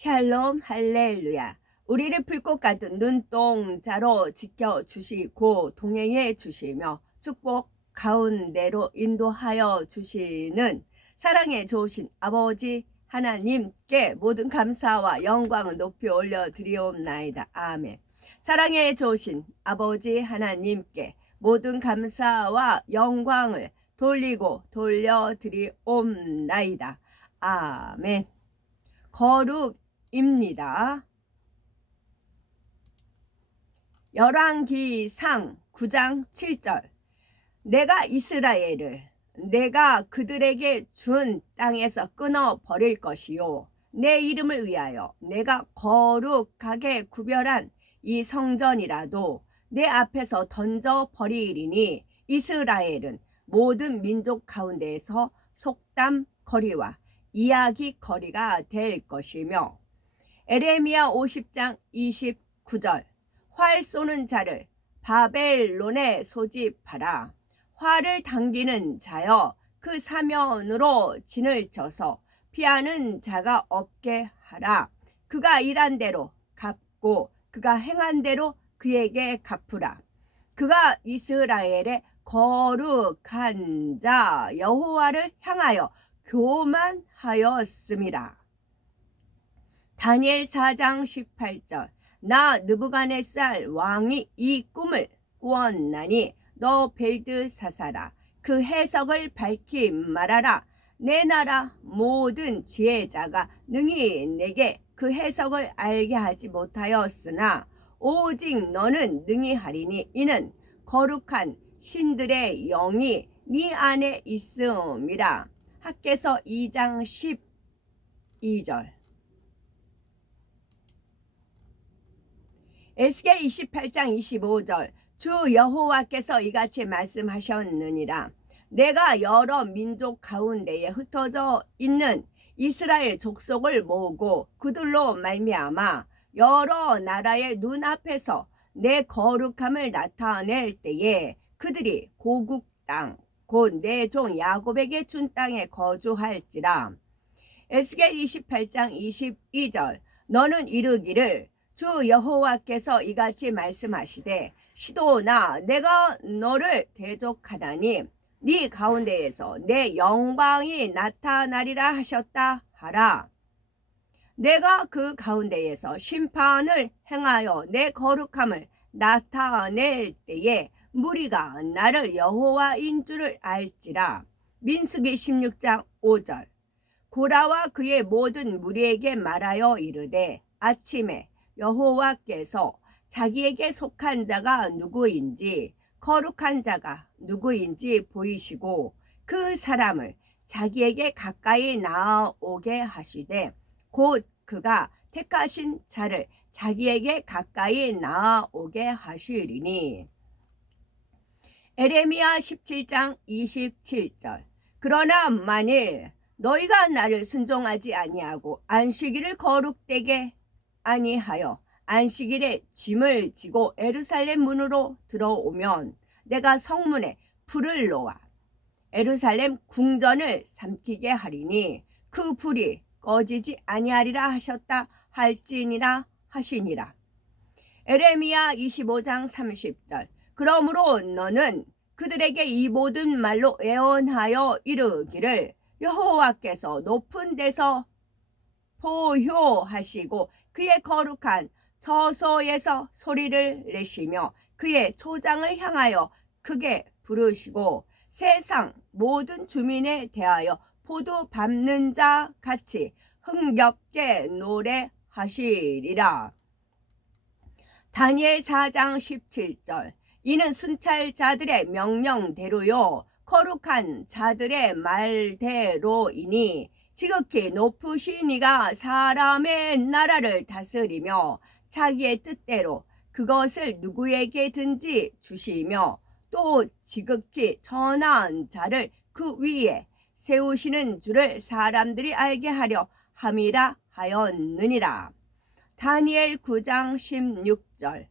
샬롬 할렐루야. 우리를 불꽃 같은 눈동자로 지켜주시고 동행해 주시며 축복 가운데로 인도하여 주시는 사랑에 좋으신 아버지 하나님께 모든 감사와 영광을 높이 올려드리옵나이다. 아멘. 사랑에 좋으신 아버지 하나님께 모든 감사와 영광을 돌려드리옵나이다. 아멘. 거룩입니다. 열왕기상 9장 7절. 내가 이스라엘을 내가 그들에게 준 땅에서 끊어버릴 것이요 내 이름을 위하여 내가 거룩하게 구별한 이 성전이라도 내 앞에서 던져버리리니 이스라엘은 모든 민족 가운데에서 속담거리와 이야기거리가 될 것이며 에레미야 50장 29절. 활 쏘는 자를 바벨론에 소집하라. 활을 당기는 자여 그 사면으로 진을 쳐서 피하는 자가 없게 하라. 그가 일한 대로 갚고 그가 행한 대로 그에게 갚으라. 그가 이스라엘의 거룩한 자 여호와를 향하여 교만하였음이라. 다니엘 4장 18절. 나 느부갓네살 왕이 이 꿈을 꾸었나니 너 벨드사사라 그 해석을 밝히 말하라. 내 나라 모든 지혜자가 능히 내게 그 해석을 알게 하지 못하였으나 오직 너는 능히 하리니 이는 거룩한 신들의 영이 네 안에 있음이라. 학개서 2장 12절. 에스겔 28장 25절. 주 여호와께서 이같이 말씀하셨느니라. 내가 여러 민족 가운데에 흩어져 있는 이스라엘 족속을 모으고 그들로 말미암아 여러 나라의 눈앞에서 내 거룩함을 나타낼 때에 그들이 고국 땅 곧 내 종 야곱에게 준 땅에 거주할지라. 에스겔 28장 22절. 너는 이르기를 주 여호와께서 이같이 말씀하시되 시도나 내가 너를 대적하나니 네 가운데에서 내 영광이 나타나리라 하셨다 하라. 내가 그 가운데에서 심판을 행하여 내 거룩함을 나타낼 때에 무리가 나를 여호와인 줄을 알지라. 민수기 16장 5절. 고라와 그의 모든 무리에게 말하여 이르되 아침에 여호와께서 자기에게 속한 자가 누구인지 거룩한 자가 누구인지 보이시고 그 사람을 자기에게 가까이 나아오게 하시되 곧 그가 택하신 자를 자기에게 가까이 나아오게 하시리니. 에레미야 17장 27절. 그러나 만일 너희가 나를 순종하지 아니하고 안식일을 거룩되게 아니하여 안식일에 짐을 지고 예루살렘 문으로 들어오면 내가 성문에 불을 놓아 예루살렘 궁전을 삼키게 하리니 그 불이 꺼지지 아니하리라 하셨다 할지니라 하시니라. 에레미야 25장 30절. 그러므로 너는 그들에게 이 모든 말로 예언하여 이르기를 여호와께서 높은 데서 보효하시고 그의 거룩한 처소에서 소리를 내시며 그의 초장을 향하여 크게 부르시고 세상 모든 주민에 대하여 포도 밟는 자 같이 흥겹게 노래하시리라. 다니엘 4장 17절. 이는 순찰자들의 명령대로요 거룩한 자들의 말대로이니 지극히 높으신 이가 사람의 나라를 다스리며 자기의 뜻대로 그것을 누구에게든지 주시며 또 지극히 선한 자를 그 위에 세우시는 줄을 사람들이 알게 하려 함이라 하였느니라. 다니엘 9장 16절.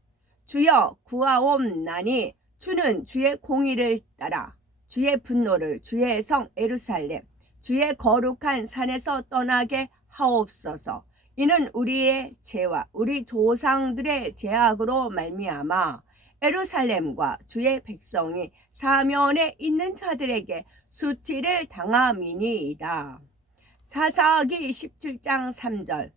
주여 구하옵나니 주는 주의 공의를 따라 주의 분노를 주의 성 예루살렘 주의 거룩한 산에서 떠나게 하옵소서. 이는 우리의 죄와 우리 조상들의 죄악으로 말미암아 예루살렘과 주의 백성이 사면에 있는 자들에게 수치를 당함이니이다. 사사기 17장 3절.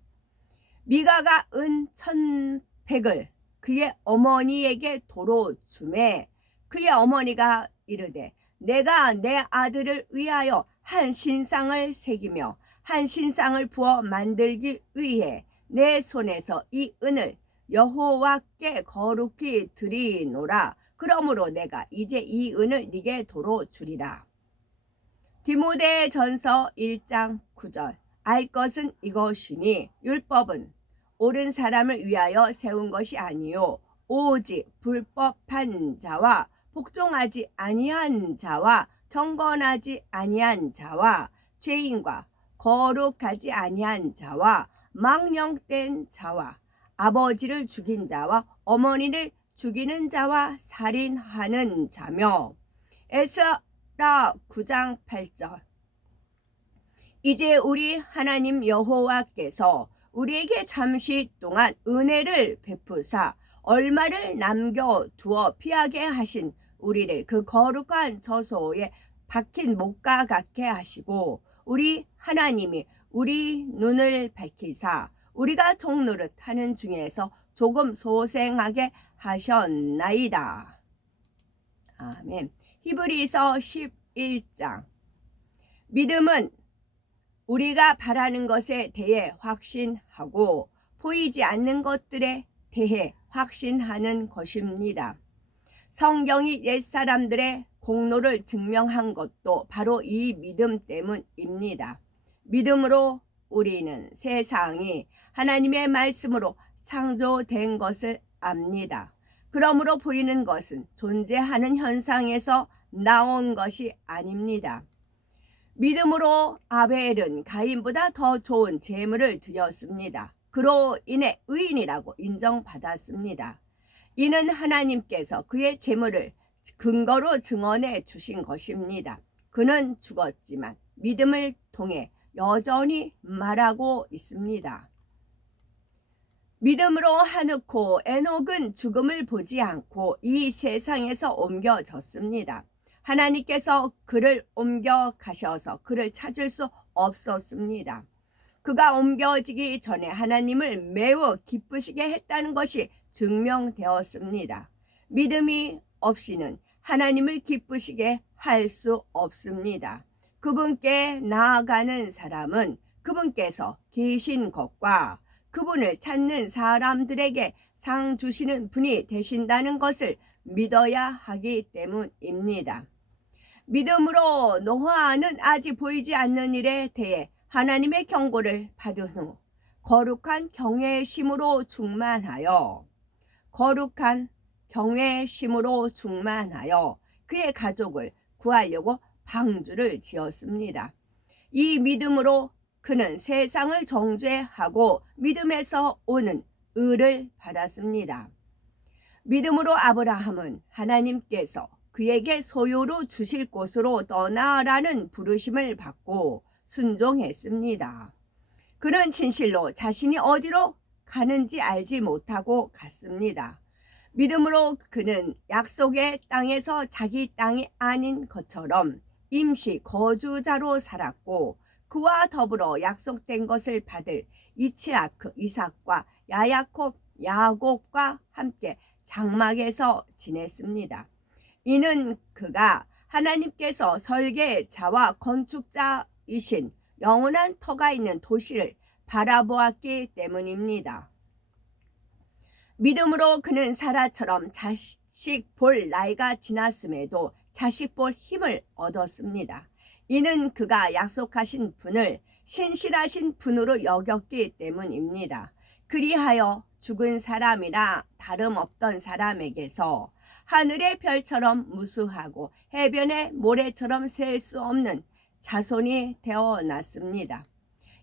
미가가 은 1,100을 그의 어머니에게 도로 주매 그의 어머니가 이르되 내가 내 아들을 위하여 한 신상을 새기며 한 신상을 부어 만들기 위해 내 손에서 이 은을 여호와께 거룩히 드리노라. 그러므로 내가 이제 이 은을 네게 도로 주리라. 디모데전서 1장 9절. 알 것은 이것이니 율법은 옳은 사람을 위하여 세운 것이 아니요 오직 불법한 자와 복종하지 아니한 자와 경건하지 아니한 자와 죄인과 거룩하지 아니한 자와 망령된 자와 아버지를 죽인 자와 어머니를 죽이는 자와 살인하는 자며. 에스라 9장 8절. 이제 우리 하나님 여호와께서 우리에게 잠시 동안 은혜를 베푸사 얼마를 남겨두어 피하게 하신 우리를 그 거룩한 저소에 박힌 목과 같게 하시고 우리 하나님이 우리 눈을 밝히사 우리가 종노릇 하는 중에서 조금 소생하게 하셨나이다. 아멘. 히브리서 11장. 믿음은 우리가 바라는 것에 대해 확신하고 보이지 않는 것들에 대해 확신하는 것입니다. 성경이 옛사람들의 공로를 증명한 것도 바로 이 믿음 때문입니다. 믿음으로 우리는 세상이 하나님의 말씀으로 창조된 것을 압니다. 그러므로 보이는 것은 존재하는 현상에서 나온 것이 아닙니다. 믿음으로 아벨은 가인보다 더 좋은 제물을 드렸습니다. 그로 인해 의인이라고 인정받았습니다. 이는 하나님께서 그의 제물을 근거로 증언해 주신 것입니다. 그는 죽었지만 믿음을 통해 여전히 말하고 있습니다. 믿음으로 하느코 에녹은 죽음을 보지 않고 이 세상에서 옮겨졌습니다. 하나님께서 그를 옮겨가셔서 그를 찾을 수 없었습니다. 그가 옮겨지기 전에 하나님을 매우 기쁘시게 했다는 것이 증명되었습니다. 믿음이 없이는 하나님을 기쁘시게 할 수 없습니다. 그분께 나아가는 사람은 그분께서 계신 것과 그분을 찾는 사람들에게 상 주시는 분이 되신다는 것을 믿어야 하기 때문입니다. 믿음으로 노아는 아직 보이지 않는 일에 대해 하나님의 경고를 받은 후 거룩한 경외심으로 충만하여 그의 가족을 구하려고 방주를 지었습니다. 이 믿음으로 그는 세상을 정죄하고 믿음에서 오는 의를 받았습니다. 믿음으로 아브라함은 하나님께서 그에게 소유로 주실 곳으로 떠나라는 부르심을 받고 순종했습니다. 그는 진실로 자신이 어디로 가는지 알지 못하고 갔습니다. 믿음으로 그는 약속의 땅에서 자기 땅이 아닌 것처럼 임시 거주자로 살았고 그와 더불어 약속된 것을 받을 이츠하크, 이삭과 야곱과 함께 장막에서 지냈습니다. 이는 그가 하나님께서 설계자와 건축자이신 영원한 터가 있는 도시를 바라보았기 때문입니다. 믿음으로 그는 사라처럼 자식 볼 나이가 지났음에도 자식 볼 힘을 얻었습니다. 이는 그가 약속하신 분을 신실하신 분으로 여겼기 때문입니다. 그리하여 죽은 사람이나 다름없던 사람에게서 하늘의 별처럼 무수하고 해변의 모래처럼 셀 수 없는 자손이 되어났습니다.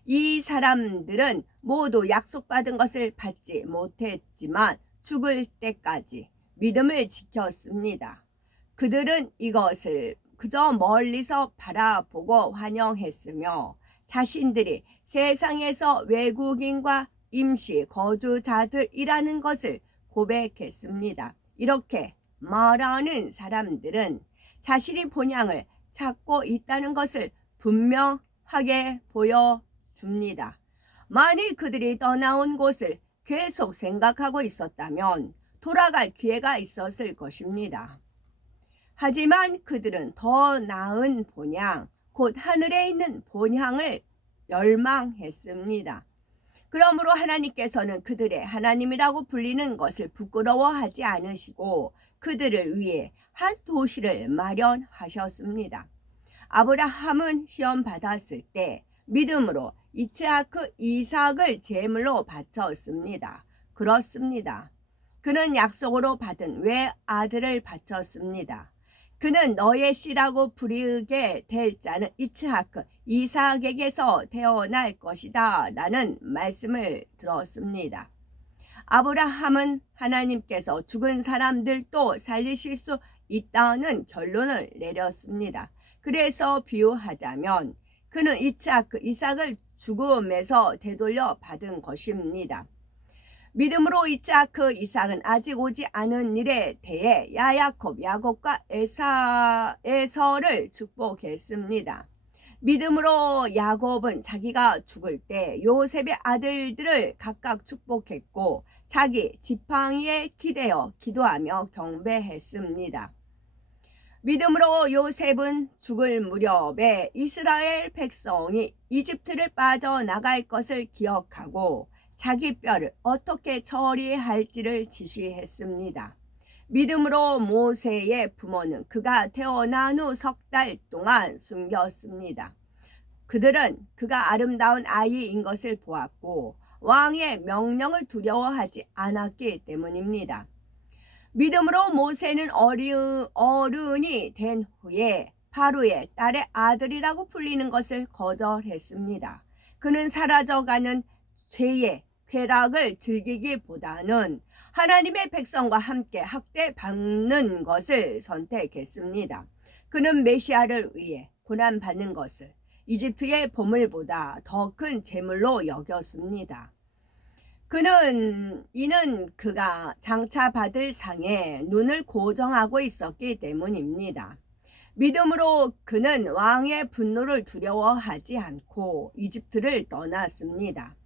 이 사람들은 모두 약속받은 것을 받지 못했지만 죽을 때까지 믿음을 지켰습니다. 그들은 이것을 그저 멀리서 바라보고 환영했으며 자신들이 세상에서 외국인과 임시 거주자들이라는 것을 고백했습니다. 이렇게 말하는 사람들은 자신이 본향을 찾고 있다는 것을 분명하게 보여줍니다. 만일 그들이 떠나온 곳을 계속 생각하고 있었다면 돌아갈 기회가 있었을 것입니다. 하지만 그들은 더 나은 본향, 곧 하늘에 있는 본향을 멸망했습니다. 그러므로 하나님께서는 그들의 하나님이라고 불리는 것을 부끄러워하지 않으시고 그들을 위해 한 도시를 마련하셨습니다. 아브라함은 시험 받았을 때 믿음으로 이스하크, 이삭을 제물로 바쳤습니다. 그렇습니다. 그는 약속으로 받은 외아들을 바쳤습니다. 그는 너의 씨라고 부르게 될 자는 이스하크, 이삭에게서 태어날 것이다 라는 말씀을 들었습니다. 아브라함은 하나님께서 죽은 사람들도 살리실 수 있다는 결론을 내렸습니다. 그래서 비유하자면 그는 이스하크, 이삭을 죽음에서 되돌려 받은 것입니다. 믿음으로 이스하크, 이삭은 아직 오지 않은 일에 대해 야야콥, 야곱과 에서를 축복했습니다. 믿음으로 야곱은 자기가 죽을 때 요셉의 아들들을 각각 축복했고 자기 지팡이에 기대어 기도하며 경배했습니다. 믿음으로 요셉은 죽을 무렵에 이스라엘 백성이 이집트를 빠져나갈 것을 기억하고 자기 뼈를 어떻게 처리할지를 지시했습니다. 믿음으로 모세의 부모는 그가 태어난 후 3달 동안 숨겼습니다. 그들은 그가 아름다운 아이인 것을 보았고 왕의 명령을 두려워하지 않았기 때문입니다. 믿음으로 모세는 어른이 된 후에 파로의 딸의 아들이라고 불리는 것을 거절했습니다. 그는 사라져가는 죄의 쾌락을 즐기기보다는 하나님의 백성과 함께 학대받는 것을 선택했습니다. 그는 메시아를 위해 고난받는 것을 이집트의 보물보다 더 큰 재물로 여겼습니다. 이는 그가 장차 받을 상에 눈을 고정하고 있었기 때문입니다. 믿음으로 그는 왕의 분노를 두려워하지 않고 이집트를 떠났습니다.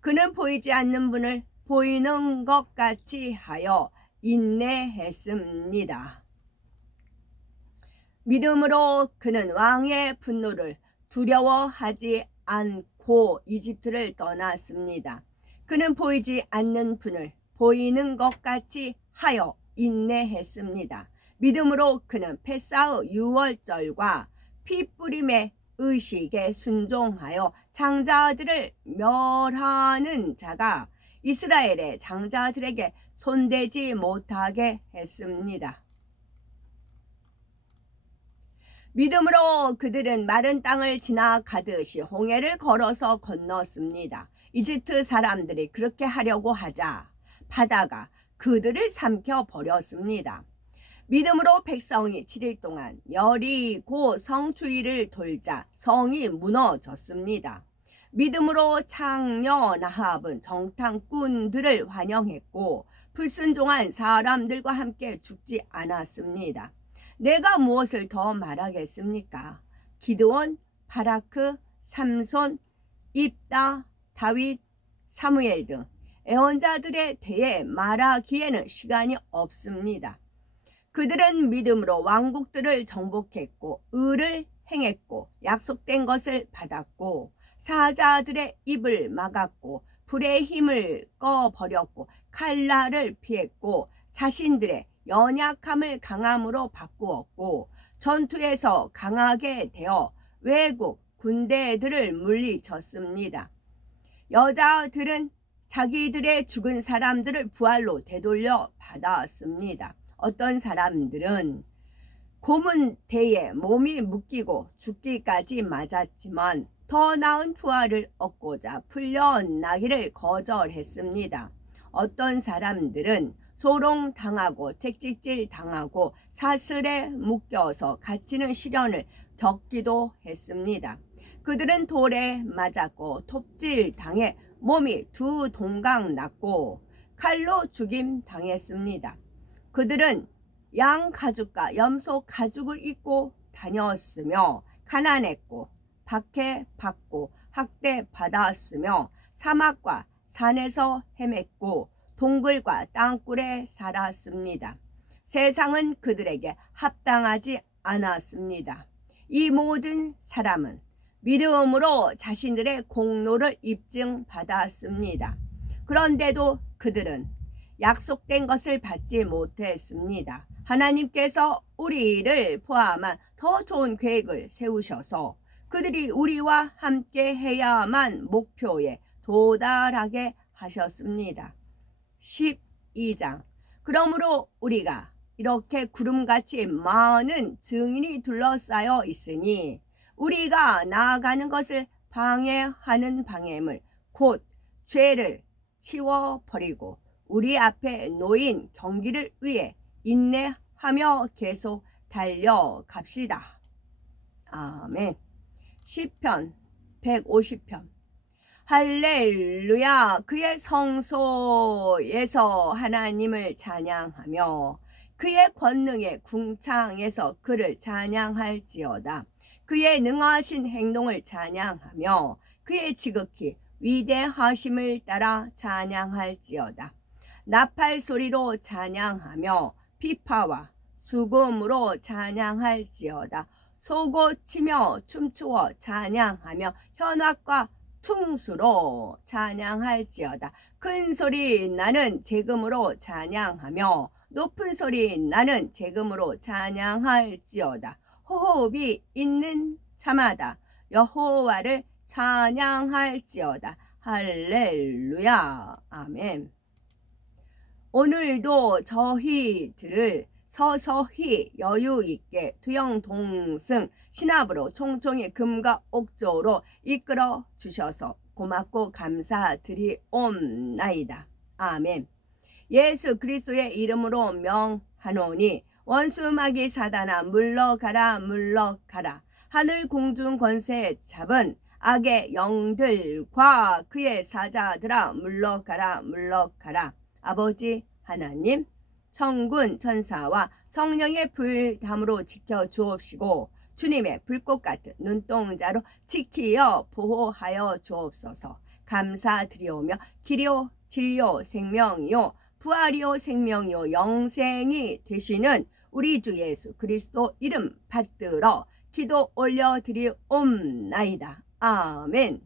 그는 보이지 않는 분을 보이는 것 같이 하여 인내했습니다. 믿음으로 그는 왕의 분노를 두려워하지 않고 이집트를 떠났습니다. 그는 보이지 않는 분을 보이는 것 같이 하여 인내했습니다. 믿음으로 그는 패사의 유월절과 피뿌림의 의식에 순종하여 장자들을 멸하는 자가 이스라엘의 장자들에게 손대지 못하게 했습니다. 믿음으로 그들은 마른 땅을 지나가듯이 홍해를 걸어서 건넜습니다. 이집트 사람들이 그렇게 하려고 하자 바다가 그들을 삼켜버렸습니다. 믿음으로 백성이 7일 동안 여리고 성 주위를 돌자 성이 무너졌습니다. 믿음으로 창녀 나합은 정탐꾼들을 환영했고 불순종한 사람들과 함께 죽지 않았습니다. 내가 무엇을 더 말하겠습니까? 기드온, 바라크, 삼손, 입다, 다윗, 사무엘 등 애언자들에 대해 말하기에는 시간이 없습니다. 그들은 믿음으로 왕국들을 정복했고 의를 행했고 약속된 것을 받았고 사자들의 입을 막았고 불의 힘을 꺼버렸고 칼날을 피했고 자신들의 연약함을 강함으로 바꾸었고 전투에서 강하게 되어 외국 군대들을 물리쳤습니다. 여자들은 자기들의 죽은 사람들을 부활로 되돌려 받았습니다. 어떤 사람들은 고문대에 몸이 묶이고 죽기까지 맞았지만 더 나은 부활을 얻고자 풀려나기를 거절했습니다. 어떤 사람들은 조롱당하고 채찍질 당하고 사슬에 묶여서 갇히는 시련을 겪기도 했습니다. 그들은 돌에 맞았고 톱질 당해 몸이 두 동강 났고 칼로 죽임 당했습니다. 그들은 양 가죽과 염소 가죽을 입고 다녔으며 가난했고 박해받고 학대받았으며 사막과 산에서 헤맸고 동굴과 땅굴에 살았습니다. 세상은 그들에게 합당하지 않았습니다. 이 모든 사람은 믿음으로 자신들의 공로를 입증받았습니다. 그런데도 그들은 약속된 것을 받지 못했습니다. 하나님께서 우리를 포함한 더 좋은 계획을 세우셔서 그들이 우리와 함께 해야만 목표에 도달하게 하셨습니다. 12장. 그러므로 우리가 이렇게 구름같이 많은 증인이 둘러싸여 있으니 우리가 나아가는 것을 방해하는 방해물 곧 죄를 치워버리고 우리 앞에 놓인 경기를 위해 인내하며 계속 달려갑시다. 아멘. 시편 150편. 할렐루야. 그의 성소에서 하나님을 찬양하며 그의 권능의 궁창에서 그를 찬양할지어다. 그의 능하신 행동을 찬양하며 그의 지극히 위대하심을 따라 찬양할지어다. 나팔 소리로 찬양하며 피파와 수금으로 찬양할지어다. 소고치며 춤추어 찬양하며 현악과 퉁수로 찬양할지어다. 큰 소리 나는 재금으로 찬양하며 높은 소리 나는 재금으로 찬양할지어다. 호흡이 있는 자마다 여호와를 찬양할지어다. 할렐루야. 아멘. 오늘도 저희들을 서서히 여유있게 두영동승 신압으로 총총히 금과 옥조로 이끌어 주셔서 고맙고 감사드리옵나이다. 아멘. 예수 그리스도의 이름으로 명하노니 원수마귀 사단아 물러가라 물러가라. 하늘 공중 권세 잡은 악의 영들과 그의 사자들아 물러가라 물러가라. 아버지 하나님 천군 천사와 성령의 불담으로 지켜 주옵시고 주님의 불꽃 같은 눈동자로 지키어 보호하여 주옵소서. 감사드리오며 길이요 진리요 생명이요 부활이요 생명이요 영생이 되시는 우리 주 예수 그리스도 이름 받들어 기도 올려드리옵나이다. 아멘.